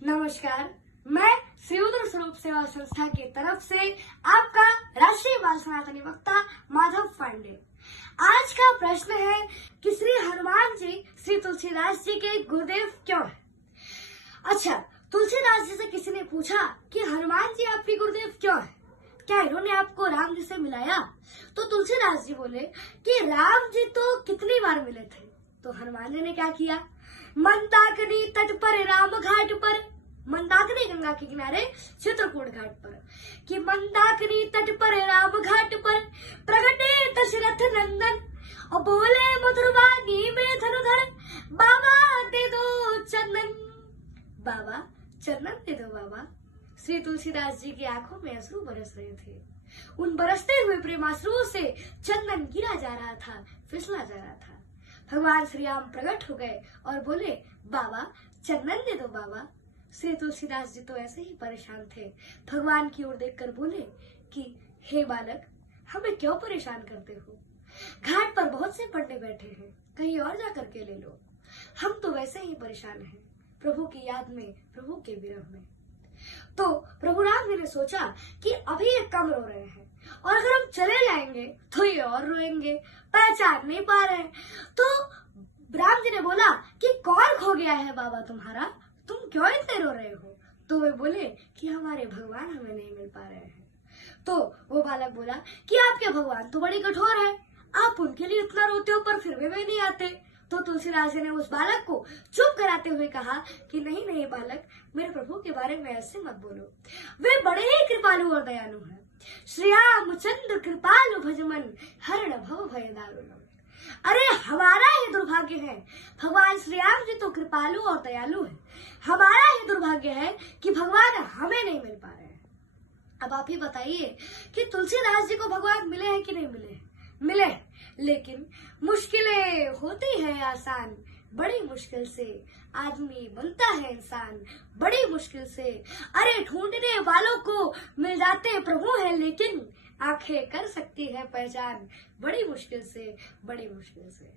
नमस्कार, मैं श्री रुद्र स्वरूप सेवा संस्था की तरफ से आपका राष्ट्रीय बाल सनातनी वक्ता माधव पांडे। आज का प्रश्न है कि श्री हनुमान जी श्री तुलसीदास जी के गुरुदेव क्यों है। अच्छा, तुलसीदास जी से किसी ने पूछा कि हनुमान जी आपके गुरुदेव क्यों है, क्या इन्होंने आपको राम जी से मिलाया? तो तुलसीदास जी बोले कि राम जी तो कितनी बार मिले थे। तो हनुमान जी ने क्या किया, मंदाकिनी तट पर राम घाट पर, मंदाकिनी गंगा के किनारे चित्रकूट घाट पर, कि मंदाकिनी तट पर राम घाट पर प्रगटे दशरथ नंदन और बोले मधुर वाणी में धनुधर, बाबा दे दो चंदन, बाबा चंदन दे दो बाबा। श्री तुलसीदास जी की आंखों में अश्रु बरस रहे थे। उन बरसते हुए प्रेमाश्रुओं से चंदन गिरा जा रहा था, फिसला जा रहा था। भगवान श्री राम प्रकट हो गए और बोले, बाबा चंदन दे दो बाबा। श्री तुलसीदास जी तो ऐसे ही परेशान थे। भगवान की ओर देखकर बोले कि हे बालक, हमें क्यों परेशान करते हो? घाट पर बहुत से पंडित बैठे हैं, कहीं और जा करके ले लो। हम तो वैसे ही परेशान हैं, प्रभु की याद में, प्रभु के विरह में। तो प्रभु राम जी ने सोचा कि अभी ये कम रो रहे हैं और अगर हम चले जाएंगे तो ये और रोएंगे, पहचान नहीं पा रहे हैं। तो राम जी ने बोला कि कौन खो गया है बाबा तुम्हारा, तुम क्यों इतने रो रहे हो? तो वे बोले कि हमारे भगवान हमें नहीं मिल पा रहे हैं। तो वो बालक बोला कि आपके भगवान तो बड़ी कठोर है, आप उनके लिए इतना रोते हो पर फिर भी वे नहीं आते। तो तुलसीदास जी ने उस बालक को चुप कराते हुए कहा कि नहीं नहीं बालक, मेरे प्रभु के बारे में ऐसे मत बोलो, वे बड़े ही कृपालु और दयालु हैं। श्री रामचंद्र कृपालु भजमन हरण भव भय दारुण। अरे हमारा ही दुर्भाग्य है, भगवान श्री राम जी तो कृपालु और दयालु है, हमारा ही दुर्भाग्य है कि भगवान हमें नहीं मिल पा रहे हैं। अब आप ही बताइए कि तुलसीदास जी को भगवान मिले हैं कि नहीं मिले हैं? मिले, लेकिन मुश्किलें होती है आसान, बड़ी मुश्किल से आदमी बनता है इंसान, बड़ी मुश्किल से। अरे ढूंढने वालों को मिल जाते प्रभु है, लेकिन आंखें कर सकती है पहचान, बड़ी मुश्किल से, बड़ी मुश्किल से।